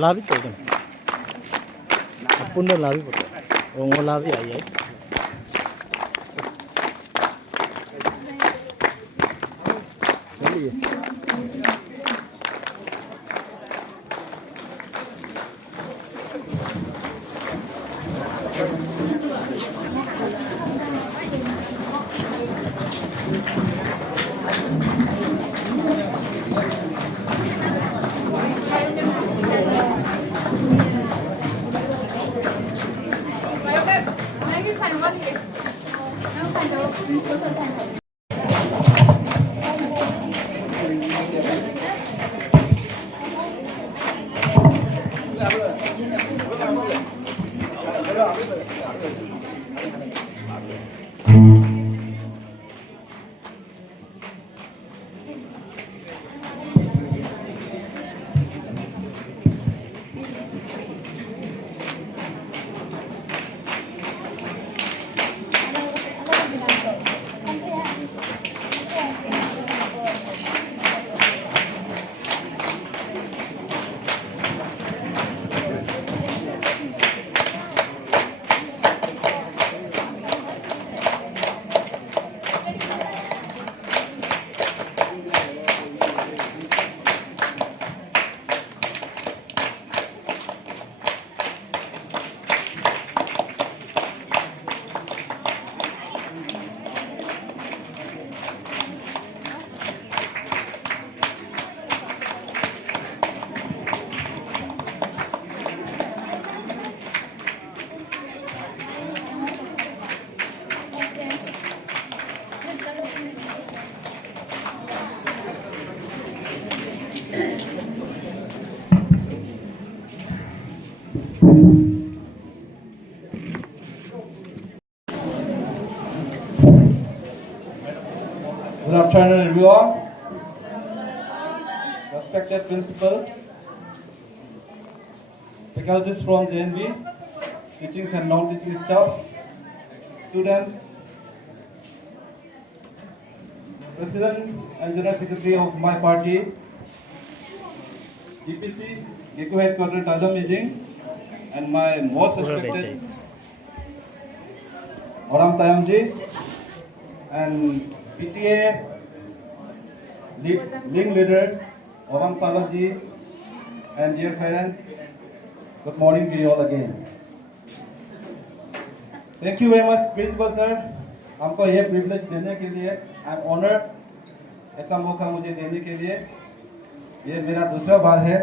लाभी तो एकदम पुण्य लाभी पड़ता है वो लाभी आई है चलिए Good afternoon, everyone. Respected principal, faculties from JNB, teachings and non-teaching staffs, students, President and General Secretary of my party, GPC, Geku Headquarters Tazam Mijing, and my most respected Oram Tayamji, and PTA Link Leader Oram Palaji, and dear parents, good morning to you all again. Thank you very much, Principal Sir. हमको ये privilege देने के लिए, I'm honored ऐसा मौका मुझे देने के लिए. ये मेरा दूसरा बार है,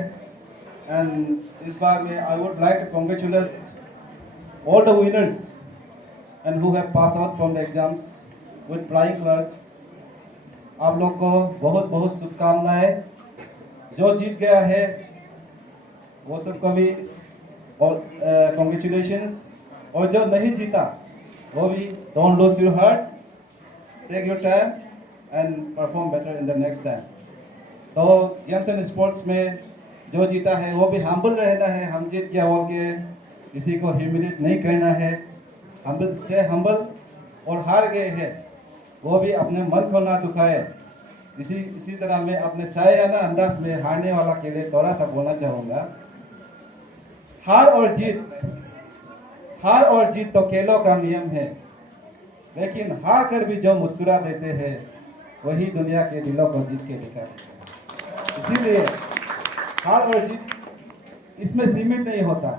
and इस बार में I would like to congratulate all the winners and who have passed out from the exams with flying colors. आप लोग को बहुत बहुत शुभकामनाएं. जो जीत गया है वो सबको भी congratulations. और जो नहीं जीता वो भी don't lose your heart, take your time and perform better in the next time. तो गेम्स एंड स्पोर्ट्स में जो जीता है वो भी हम्बल रहना है. हम जीत गया बोल के किसी को ह्यूमिलेट नहीं करना है. Humble, stay humble. और हार गए हैं वो भी अपने मन को ना दुखाए. इसी तरह मैं अपने शायराना अंदाज में हारने वाला के लिए थोड़ा सा बोलना चाहूँगा. हार और जीत तो खेलों का नियम है, लेकिन हार कर भी जो मुस्कुरा देते हैं वही दुनिया के दिलों को जीत के दिखाते हैं. इसीलिए हार और जीत इसमें सीमित नहीं होता.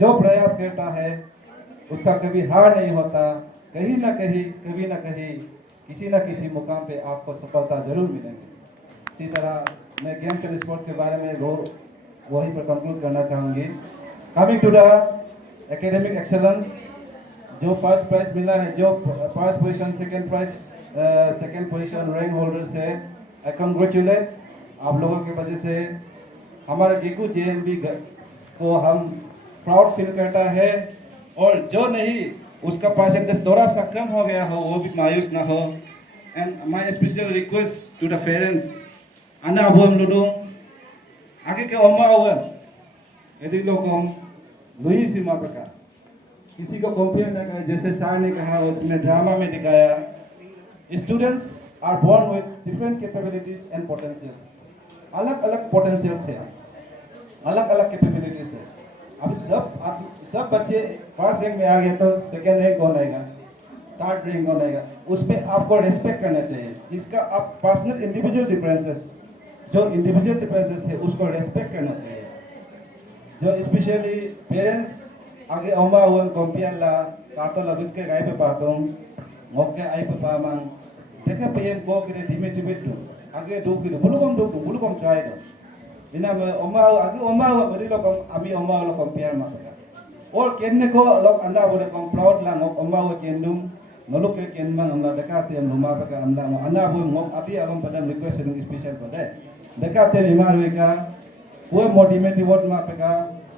जो प्रयास करता है उसका कभी हार नहीं होता. कहीं ना कहीं, कभी ना कहीं, किसी ना किसी मुकाम पे आपको सफलता जरूर मिलेगी. इसी तरह मैं गेम्स एंड स्पोर्ट्स के बारे में वही पर कंक्लूड करना चाहूँगी. Coming to the academic excellence, जो फर्स्ट प्राइज मिला है, जो first position, second position rank holders है, आई कंग्रेचुलेट. आप लोगों की वजह से हमारा गेकू जेएनबी को हम प्राउड फील करता है. और जो नहीं उसका परसेंटेज थोड़ा सा कम हो गया हो वो भी मायूस ना हो. And my special request to the parents, आना अब हम लूडो आगे के अम्मा हुआ यदि लोग हम लुई सीमा प्रकार किसी को कंपेयर न करें. जैसे सर ने कहा उसमें ड्रामा में दिखाया, students are born with different capabilities and potentials. अलग अलग पोटेंशियल्स है, अलग अलग कैपेबिलिटी अभी सब बच्चे फर्स्ट रैंक में आ गए तो सेकेंड रैंक कौन आएगा, थर्ड रैंक कौन आएगा, उसमें आपको रिस्पेक्ट करना चाहिए। इसका आप पर्सनल इंडिविजुअल डिफरेंसेस, जो इंडिविजुअल डिफरेंसेस है उसको रिस्पेक्ट करना चाहिए। जो स्पेशली पेरेंट्स आगे ओमा वन कॉम्पियन ला कातो लबित के गाय पे पातों मोके आई पे पामंग देखे पेन को के धीमे धीमे दो आगे दो के बुलु कम ट्राई दो इना में ओमा आगे ओमा बड़ी लोग अभी ओमा लोग कॉम्पियर मार और केन्ने को लोग अंडा बोले कम प्राउड ला ngok ओमा वो केन्डुम नलुक के केन mang amla dekat tem luma ka amla anda bu ngok abi alom pada request ng special pada dekat tem imar weka वो motivate word ma peka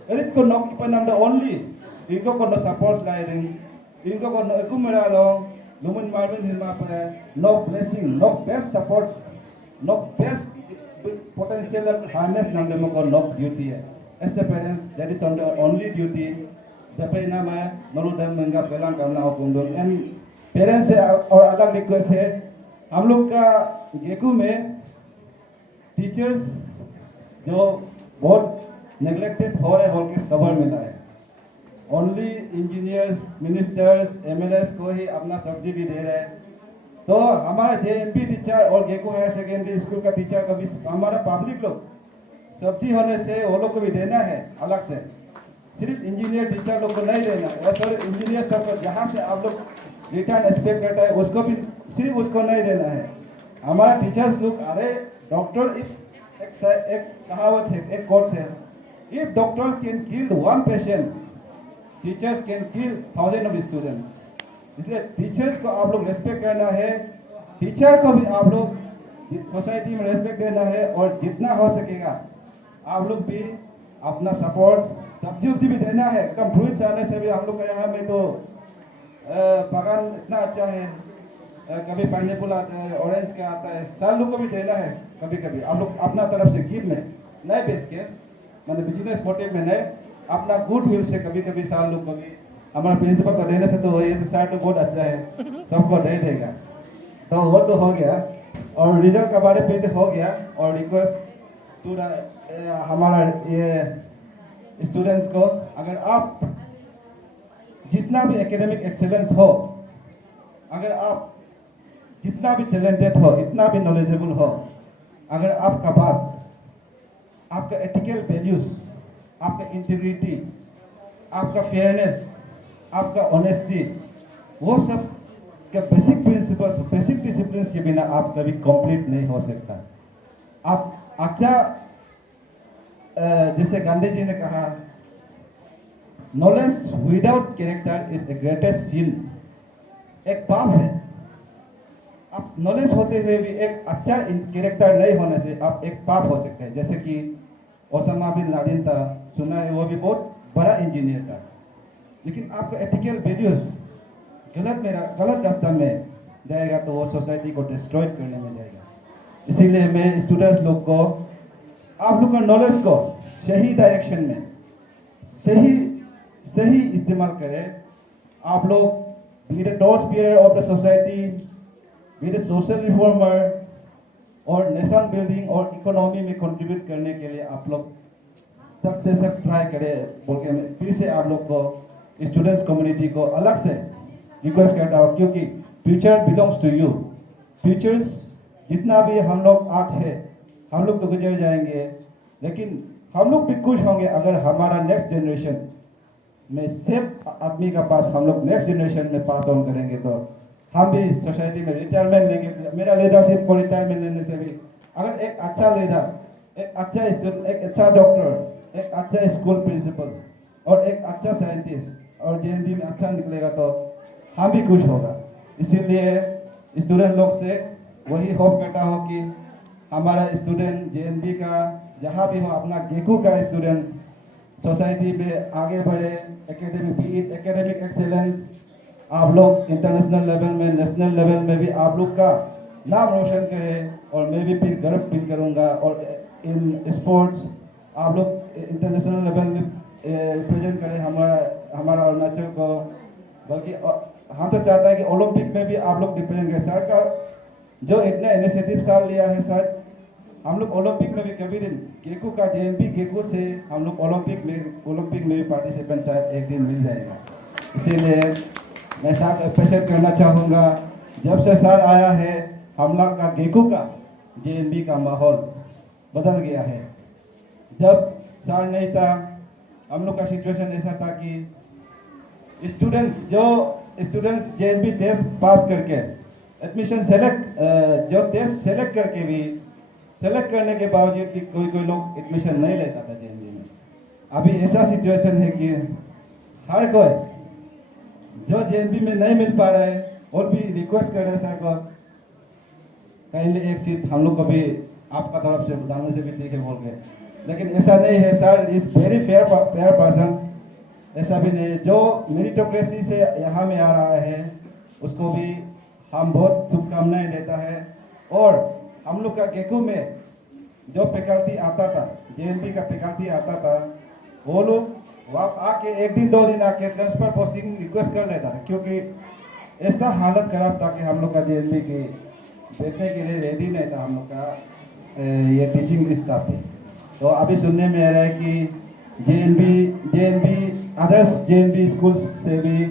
elit ko nok ipan amda only इनको को सपोर्ट लाइडिंग इनको को एकुमरा लोग लुमन मार्बिन हिलमा पे no blessing no best supports no best potential harness नाम ले को नो ड्यूटी है ऐसे parents that is on the only duty जब ना मैं नरो दम मंगा पेलांग करना हो कुंडो एंड पेरेंट्स से और अलग रिक्वेस्ट है हम लोग का गेकू में टीचर्स जो बहुत नेग्लेक्टेड हो रहे बोल के खबर मिला है। ओनली इंजीनियर्स मिनिस्टर्स एमएलएस को ही अपना सब्जी भी दे रहे हैं। तो हमारा जेएनपी टीचर और गेको हायर सेकेंडरी स्कूल का टीचर का भी हमारा पब्लिक लोग सब्जी होने से वो लोग को भी देना है अलग से, सिर्फ इंजीनियर टीचर लोग को नहीं देना है। सर इंजीनियर सब जहाँ से आप लोग रिटर्न एक्सपेक्ट करता है उसको भी सिर्फ उसको नहीं देना है। हमारा टीचर्स लोग अरे डॉक्टर एक कहावत है, एक कोट है, if doctor can kill one patient teachers can kill 1000 of students. इसलिए टीचर्स को आप लोग रेस्पेक्ट करना है, टीचर को भी आप लोग सोसाइटी में रेस्पेक्ट देना है और जितना हो सकेगा आप लोग भी अपना सपोर्ट सब्जी उब्जी भी देना है। एकदम फ्रूट्स आने से भी हम लोग का यहाँ में तो बागान इतना अच्छा है, कभी पाइनएप्पल आता है, ऑरेंज का आता है, सब लोग को भी देना है। कभी कभी आप लोग अपना तरफ से गिफ्ट में नहीं बेच के मैंने बिजनेस मोटिव में नहीं अपना गुड विल से कभी कभी साल लोग को भी हमारे प्रिंसिपल को देने से तो ये तो साइड तो बहुत अच्छा है, सबको दे देगा। तो वो तो हो गया और रिजल्ट के बारे पे तो हो गया और रिक्वेस्ट टू हमारा ये स्टूडेंट्स को अगर आप जितना भी एकेडमिक एक्सेलेंस हो, अगर आप जितना भी टैलेंटेड हो, इतना भी नॉलेजेबल हो, अगर आपका पास आपका एथिकल वैल्यूज, आपका इंटीग्रिटी, आपका फेयरनेस, आपका ऑनेस्टी, वो सब के बेसिक प्रिंसिपल्स बेसिक डिसिप्लिन के बिना आप कभी कंप्लीट नहीं हो सकता। आप अच्छा जैसे गांधी जी ने कहा knowledge without character is the greatest sin, एक पाप है। आप नॉलेज होते हुए भी एक अच्छा कैरेक्टर नहीं होने से आप एक पाप हो सकते हैं। जैसे कि ओसामा बिन लादेन था, सुना है वो भी बहुत बड़ा इंजीनियर था, लेकिन आपका एथिकल वैल्यूज गलत रास्ता में जाएगा तो वो सोसाइटी को डिस्ट्रॉय करने में जाएगा। इसीलिए मैं स्टूडेंट्स लोग को आप लोग का नॉलेज को सही डायरेक्शन में सही इस्तेमाल करें। आप लोग be the top spirit of the society, be the social reformer और नेशन बिल्डिंग और इकोनॉमी में कंट्रीब्यूट करने के लिए आप लोग सबसे सब ट्राई करें बोल के मैं फिर से आप लोग को स्टूडेंट्स कम्युनिटी को अलग से रिक्वेस्ट करता हूँ, क्योंकि future belongs to you. Futures जितना भी हम लोग आज है हम लोग तो गुजर जाएंगे, लेकिन हम लोग भी खुश होंगे अगर हमारा नेक्स्ट जनरेशन में सेफ आदमी का पास हम लोग नेक्स्ट जनरेशन में पास ऑन करेंगे तो हम भी सोसाइटी में रिटायरमेंट लेंगे। मेरा लीडरशिप को रिटायरमेंट लेने से भी अगर एक अच्छा लीडर, एक अच्छा स्टूडेंट, एक अच्छा डॉक्टर, एक अच्छा स्कूल प्रिंसिपल और एक अच्छा साइंटिस्ट और जेएनबी में अच्छा निकलेगा तो हम भी खुश होगा। इसीलिए स्टूडेंट लोग से वही होप करता हूँ कि हमारा स्टूडेंट जेएनबी का जहाँ भी हो, अपना गेकू का स्टूडेंट्स सोसाइटी में आगे बढ़े, एकेडमिक एक्सेलेंस, आप लोग इंटरनेशनल लेवल में, नेशनल लेवल में भी आप लोग का नाम रोशन करें और मैं भी फिर गर्व फील करूँगा। और इन स्पोर्ट्स आप लोग इंटरनेशनल लेवल में रिप्रेजेंट करें हमारा अरुणाचल को, बल्कि हम तो चाहते हैं कि ओलंपिक में भी आप लोग रिप्रेजेंट करें। सर का जो इतना इनिशिएटिव साल लिया है, शायद हम लोग ओलंपिक में भी कभी दिन गेको का जेएनबी गेको से हम लोग ओलंपिक में भी पार्टिसिपेंट शायद एक दिन मिल जाएगा। इसीलिए मैं साथ अप्रिशिएट करना चाहूँगा, जब से सर आया है हम लोग का गेको का जेएनबी का माहौल बदल गया है। जब सर नहीं था हम लोग का सिचुएशन ऐसा था कि स्टूडेंट्स जेएनबी टेस्ट पास करके एडमिशन जो टेस्ट सेलेक्ट करके भी सेलेक्ट करने के बावजूद भी कोई लोग एडमिशन नहीं लेता था जेएनबी में। अभी ऐसा सिचुएशन है कि हर कोई जो जेएनबी में नहीं मिल पा रहा है और भी रिक्वेस्ट कर रहे हैं सर को कहीं एक सीट हम लोग को भी आपका तरफ से दाने से भी ठीक है बोल के, लेकिन ऐसा नहीं है। Sir is very fair person, ऐसा भी नहीं है। जो मेरिटोक्रेसी से यहाँ में आ रहा है उसको भी हम बहुत शुभकामनाएं देता है। और हम लोग का गेको में जो फैकल्टी आता था, जेएनबी का फैकल्टी आता था, वो लोग वहाँ आके एक दिन 2 दिन आके ट्रांसफर पोस्टिंग रिक्वेस्ट कर लेता था, क्योंकि ऐसा हालत खराब था कि हम लोग का जेएनबी की बैठने के लिए रेडी नहीं था हम लोग का ये टीचिंग स्टाफ भी। तो अभी सुनने में आ रहा है कि जेएनबी अदर्स जेएनबी स्कूल से भी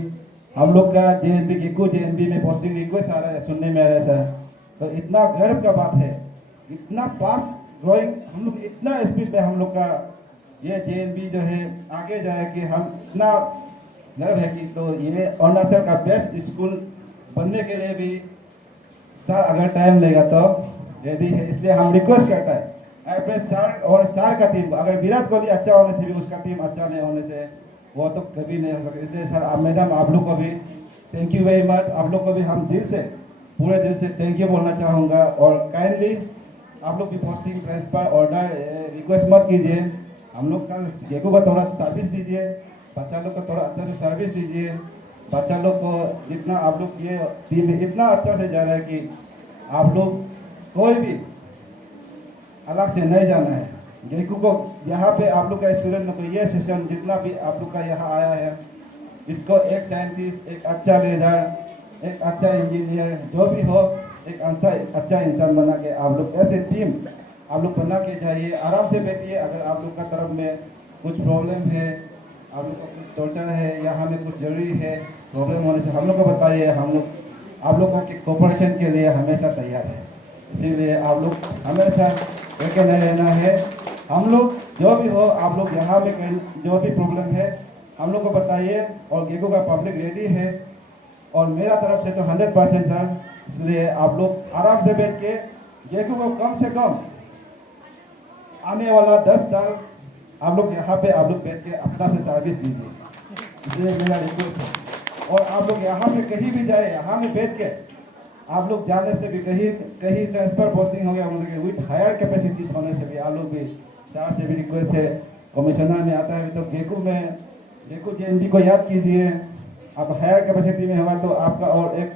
हम लोग का जेएनबी गेको जेएनबी में पोस्टिंग रिक्वेस्ट आ रहा है, सुनने में आ रहा है सर। तो इतना गर्व का बात है, इतना फास्ट ग्रोइंग, हम लोग इतना स्पीड में हम लोग का ये जेएनबी जो है आगे जाए कि हम इतना गर्व है कि तो ये अरुणाचल का बेस्ट स्कूल बनने के लिए भी सर अगर टाइम लेगा तो रेडी है। इसलिए हम रिक्वेस्ट करता है अपने सर और सर का टीम, अगर विराट कोहली अच्छा होने से भी उसका टीम अच्छा नहीं होने से वो तो कभी नहीं हो सकता। इसलिए सर मैडम आप लोग को भी थैंक यू वेरी मच, आप लोग को भी हम पूरे दिल से थैंक यू बोलना चाहूँगा। और काइंडली आप लोग की पोस्टिंग ट्रांसफर ऑर्डर रिक्वेस्ट मत कीजिए, हम लोग का गेको का थोड़ा सर्विस दीजिए, बच्चा लोग को थोड़ा अच्छा से सर्विस दीजिए। बच्चा लोग को जितना आप लोग ये टीम इतना अच्छा से जा रहा है कि आप लोग कोई भी अलग से नहीं जाना है। गेको को यहाँ पे आप लोग का स्टूडेंट लोग को ये सेशन जितना भी आप लोग का यहाँ आया है, इसको एक साइंटिस्ट, एक अच्छा लीडर, एक अच्छा इंजीनियर जो भी हो, एक अच्छा इंसान बना के आप लोग ऐसे टीम आप लोग बना के जाइए। आराम से बैठिए, अगर आप लोग का तरफ में कुछ प्रॉब्लम है, आप लोग को कुछ टॉर्चर है या हमें कुछ जरूरी है, प्रॉब्लम होने से हम लोग को बताइए। हम लोग आप लोगों के कोऑपरेशन के लिए हमेशा तैयार है। इसीलिए आप लोग हमेशा लेके नहीं रहना है। हम लोग जो भी हो, आप लोग यहाँ में जो भी प्रॉब्लम है हम लोग को बताइए, और गेको का पब्लिक रेडी है और मेरा तरफ से तो 100% सर। इसलिए आप लोग आराम से बैठ के गेको को कम से कम आने वाला 10 साल आप लोग यहाँ पे आप लोग बैठ के अपना से सर्विस दीजिए, इसलिए मेरा रिक्वेस्ट है। और आप लोग यहाँ से कहीं भी जाए, यहाँ में बैठ के आप लोग जाने से भी कहीं ट्रांसफर पोस्टिंग हो गया विथ हायर कैपेसिटीज होने से भी आप लोग भी चार से भी रिक्वेस्ट है। कमिश्नर में आता है तो गेको जेएनबी को याद कीजिए, आप हायर कैपेसिटी में होगा तो आपका और एक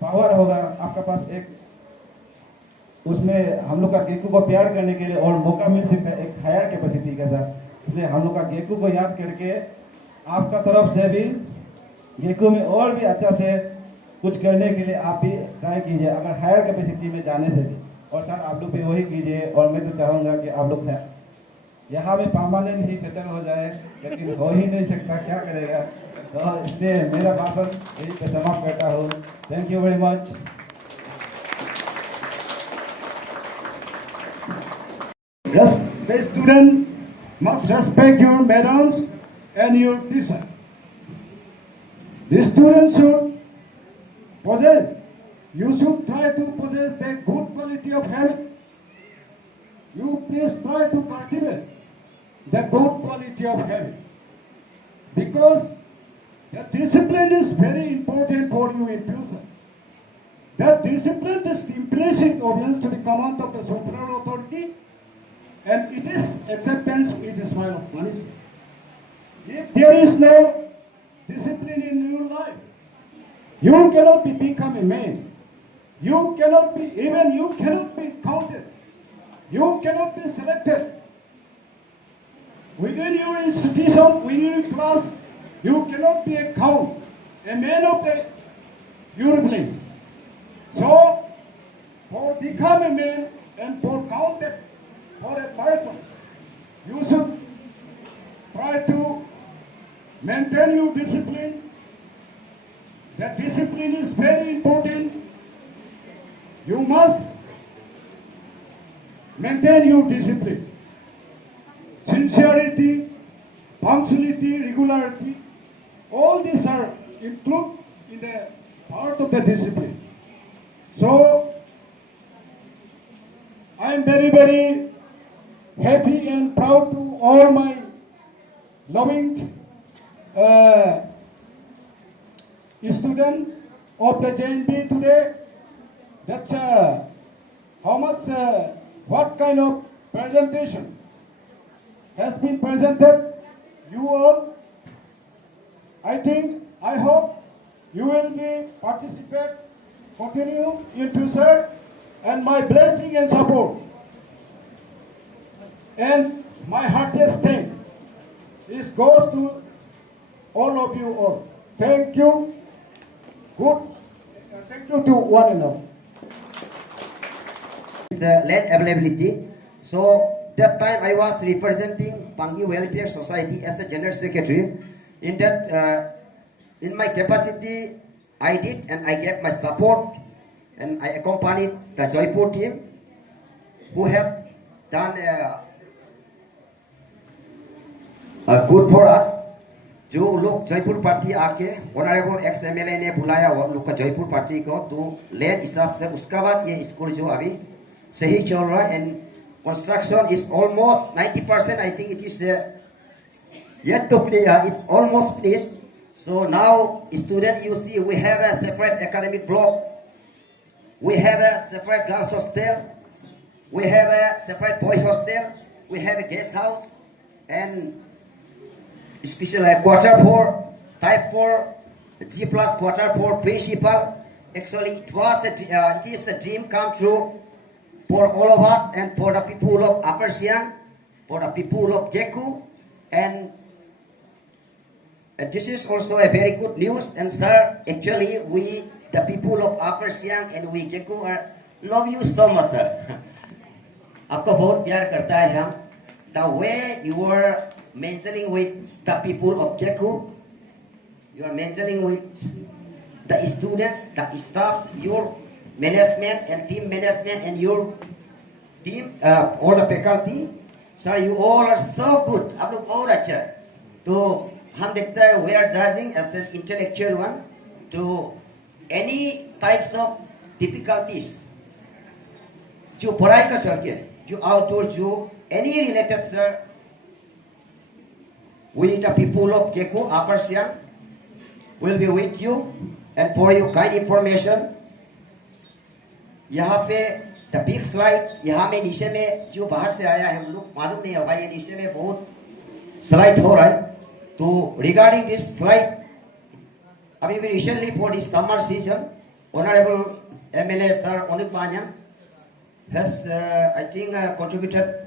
पावर होगा, आपका पास एक उसमें हम लोग का गेको को प्यार करने के लिए और मौका मिल सकता है एक हायर कैपेसिटी के साथ। इसलिए हम लोग का गेको को याद करके आपका तरफ से भी गेको में और भी अच्छा से कुछ करने के लिए आप भी ट्राई कीजिए, अगर हायर कैपेसिटी में जाने से भी। और सर आप लोग भी वही कीजिए। और मैं तो चाहूँगा कि आप लोग यहाँ में परमानेंट ही सेटल हो जाए, लेकिन हो ही नहीं सकता, क्या करेगा। तो इसलिए मेरा भाषण यही पे समाप्त करता हूँ। Thank you very much. The student must respect your madams and your teacher. The students you should try to possess the good quality of habit. You please try to cultivate the good quality of habit, because the discipline is very important for you in future. That discipline is implicit obedience to the command of the superior authority, and it is acceptance with a smile of punishment. If there is no discipline in your life, you cannot become a man. You cannot be counted. You cannot be selected. Within your institution, within your class, you cannot be a man of your place. So, for become a man, and for counted for a person, you should try to maintain your discipline. That discipline is very important. You must maintain your discipline. Sincerity, punctuality, regularity, all these are included in the part of the discipline. So, I am very, very happy and proud to all my loving students of the JNB today. That's how much, what kind of presentation has been presented. You all, I hope you will be participate, continue in future, and my blessing and support. And my heartiest thank this goes to all of you all. Thank you. Good. Thank you to one and all. Land availability. So that time I was representing Pangi Welfare Society as a general secretary. In that, in my capacity, I did and I gave my support and I accompanied the Jaipur team who have done good for us. जो लोग जयपुर पार्टी आके honourable ex MLA ने बुलाया वो लोग का जयपुर पार्टी को तो लैंड हिसाब से उसका बाद ये स्कूल जो अभी सही चल रहा है and construction is almost 90%. I think it is yet to finish. It's almost finished. So now, student, you see, we have a separate academic block. We have a separate girls hostel. We have a separate boys hostel. We have a guest house and special quarter for type 4 G plus quarter for principal. Actually, it is a dream come true for all of us and for the people of Upper Siang, for the people of Geku, and this is also a very good news. And sir, actually we, the people of Upper Siang and we Geku, love you so much, sir. आपको बहुत प्यार करता है हम. The way you are mentoring with the people of Geku, you are mentoring with the students, the staff, your management and team management and your team, all the faculty. Sir, you all are so good. आप लोग और अच्छा. तो हम देखते हैं we are judging as an intellectual one to any types of difficulties. जो पढ़ाई का चलके, जो outdoor, जो any related sir, we the people of Geku, Upper Siang, will be with you and for your kind information. यहाँ पे the big slide, यहाँ में नीचे में जो बाहर से आया है हम लोग मालूम नहीं होगा ये नीचे में बहुत slide हो रहा है. तो regarding this slide, अभी भी recently for this summer season, Honorable MLA Sir Onik Panya has I think contributed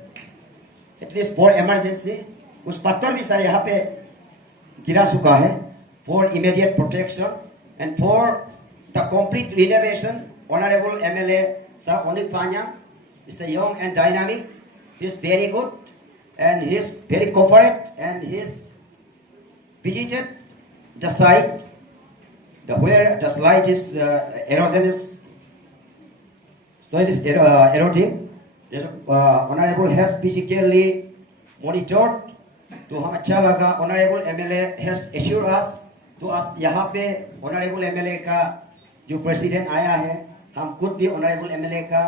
at least for emergency. कुछ पत्थर भी सर यहाँ पे गिरा चुका है for immediate protection and for the complete renovation. Honorable MLA Sir Onik Panya is a young and dynamic. He is very good and he is very corporate and he is visited the site where the slide is erosionous, soil is eroding. Honorable has physically monitored. तो हम अच्छा लगा. Honorable MLA has assured us to us यहाँ पे Honorable MLA का जो प्रेसिडेंट आया है हम खुद भी Honorable MLA का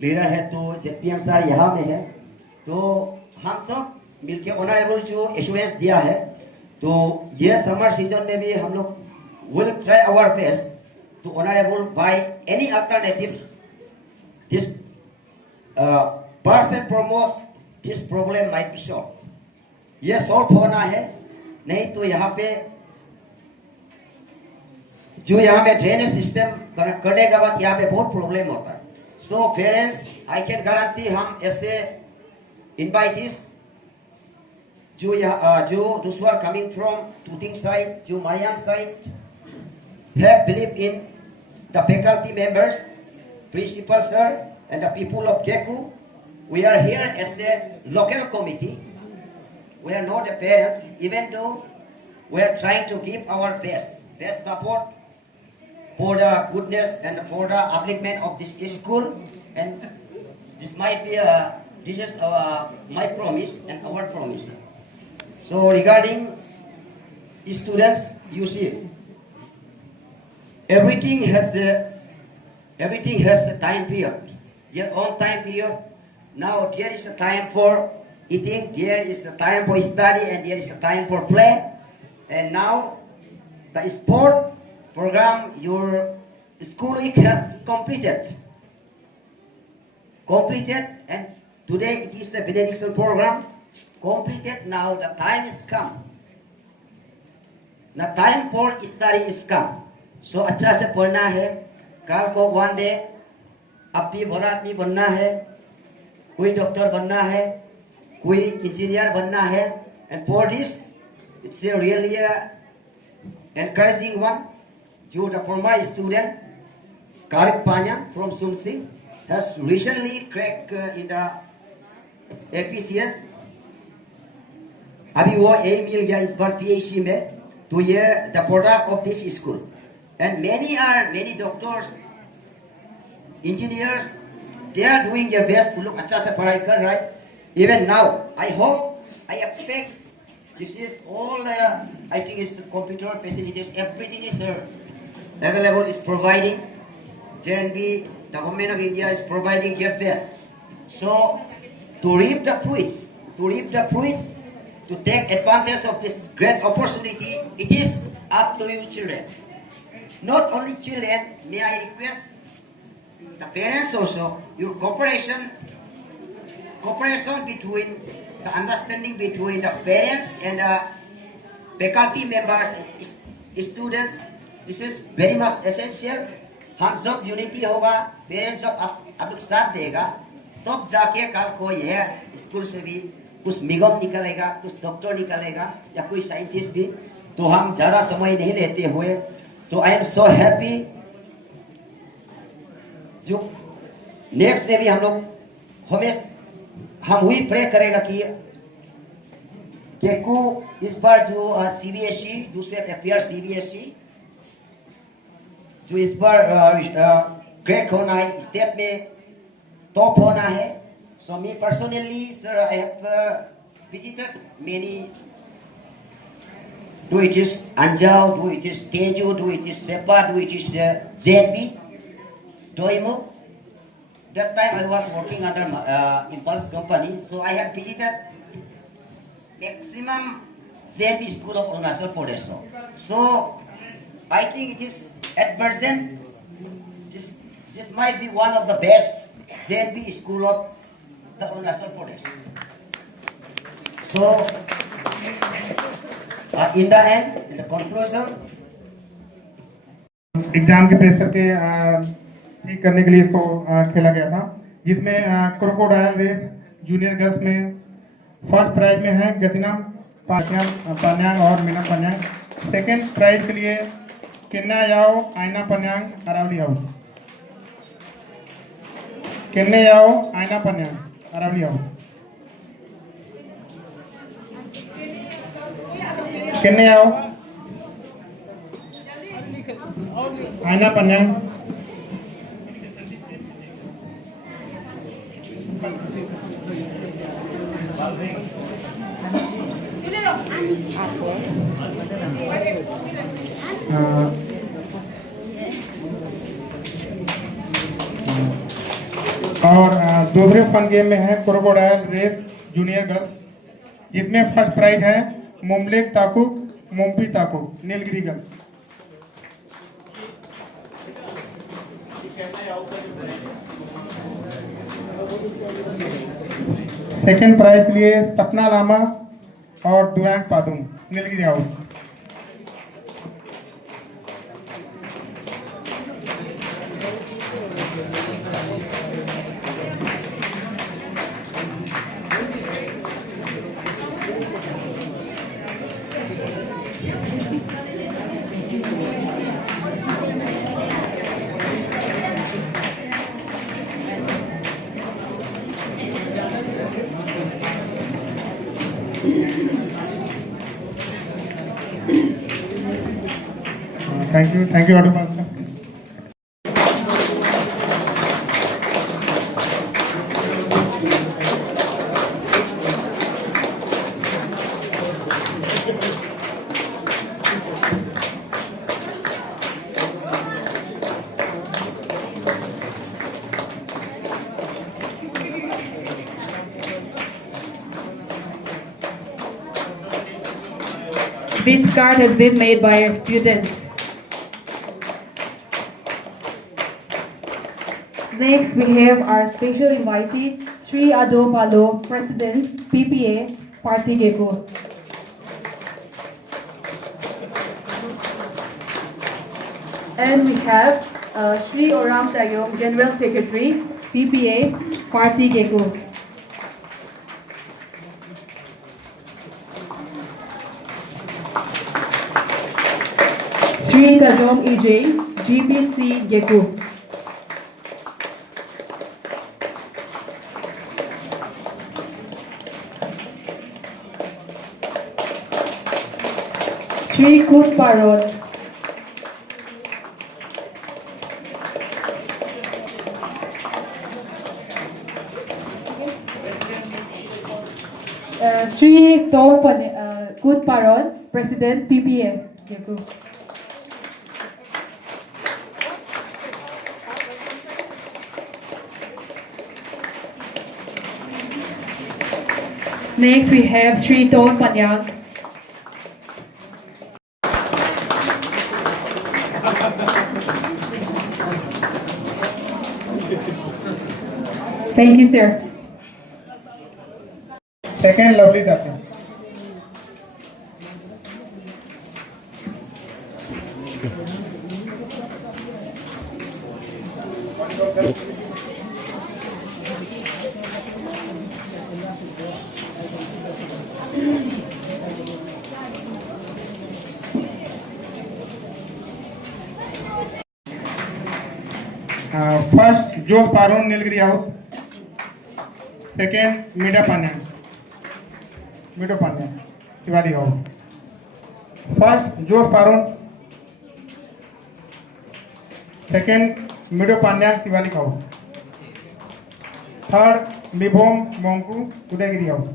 लीडर है तो JPM सर यहाँ में है तो हम सब मिलके Honorable जो एश्योरेंस दिया है तो ये समर सीजन में भी हम लोग will try our best to Honorable by any alternatives this first and foremost this problem might be solved. ये सॉल्व होना है नहीं तो यहाँ पे जो यहाँ में ड्रेनेज सिस्टम करने के बाद यहाँ पे बहुत प्रॉब्लम होता है. So parents I can guarantee हम ऐसे इनवाइटीज जो यहाँ जो दूसरा कमिंग फ्रॉम टूटिंग साइड जो Mariam side have believed in the faculty members, principal sir, and the people of Keku, we are here as the local committee. We are not the parents, even though we are trying to give our best support for the goodness and for the upliftment of this school. And this might be this is my promise and our promise. So regarding students, you see, everything has a time period. Their own time period. Now there is a time for eating, there is a time for study, and there is a time for play. And now the sport program, your school week has completed. And today it is a benediction program. Completed. Now the time is come. The time for study is come. So अच्छा से पढ़ना है. कल को one day आप भी बड़ा आदमी बनना है, कोई डॉक्टर बनना है, कोई इंजीनियर बनना है. And for this, it's a really encouraging one. जो the former student Karik Panyang from Sumsing has recently cracked in the APCS. अभी वो A मिल गया इस बार PhD में. तो ये the product of this school. And many doctors, engineers, they are doing their best to look अच्छा से पढ़ाई कर रहा है. Even now, I hope, I expect, this is all, I think it's computer facilities, everything is available, is providing. JNB, the government of India is providing their best. So, to reap the fruits, to take advantage of this great opportunity, it is up to you children. Not only children, may I request the parents also, your cooperation between, the understanding between the parents and the faculty members, students, this is very much essential. हम जब यूनिटी होगा, पेरेंट्स जब आप लोग साथ देगा, तब जाके कल को यह स्कूल से भी कुछ निगम निकलेगा, कुछ डॉक्टर निकलेगा या कोई साइंटिस्ट भी. तो हम ज़्यादा समय नहीं लेते हुए, तो आई एम सो हैप्पी. जो नेक्स्ट में भी हम लोग हम वही प्रे करेगा कि केकू इस बार जो सीबीएसई दूसरे अफेयर सीबीएसई जो इस बार क्रैक होना है, स्टेट में टॉप होना है. So me personally, sir, I have visited many. Do it is Anjao, do it is Teju, do it is Sepa, do it is JNB, Doimo. That time I was working under Impulse company, so I have visited maximum JNB school of Arunachal Pradesh. So I think it is at present, this might be one of the best JNB school of the Arunachal Pradesh. So in the end, in the conclusion, exam के प्रेशर के ठीक करने के लिए इसको खेला गया था, जिसमें क्रोकोडाइल रेस जूनियर गर्ल्स में फर्स्ट प्राइज में है गतिनाम पान्यांग और मीना पान्यांग. सेकंड प्राइज के लिए किन्ना याओ आयना पान्यांग अरावली हाउस. किन्ने याओ आयना पान्यांग अरावली हाउस. किन्ने याओ आयना पान्यांग. और दूसरे फन गेम में है क्रोकोडाइल रेस जूनियर गर्ल्स, जिसमें फर्स्ट प्राइज है Mumlek Takuk Mumpi Takuk Nilgiri girls. Second prize के लिए सपना लामा और Duyang Padung Nilgiri house. Thank you Otopal sir. This card has been made by our students. Next, we have our special invitee, Sri Ado Palo, President, PPA, Party Gecko. And we have Sri Oram Tayong, General Secretary, PPA, Party Gecko. Sri Tajong EJ, GPC Gecko. Sri Kut Parot. Sri Tor Kut Parot, President PPA Gecko. Next, we have Sri Ton Panyang. Thank you, sir. Second Lovely Data. First जो Paron Nilgiri house, second Mida Panya Shivali house. First जो Paron, second Meedo Panya Shivali house, third Mibhom Monku Udaygiri हाउस।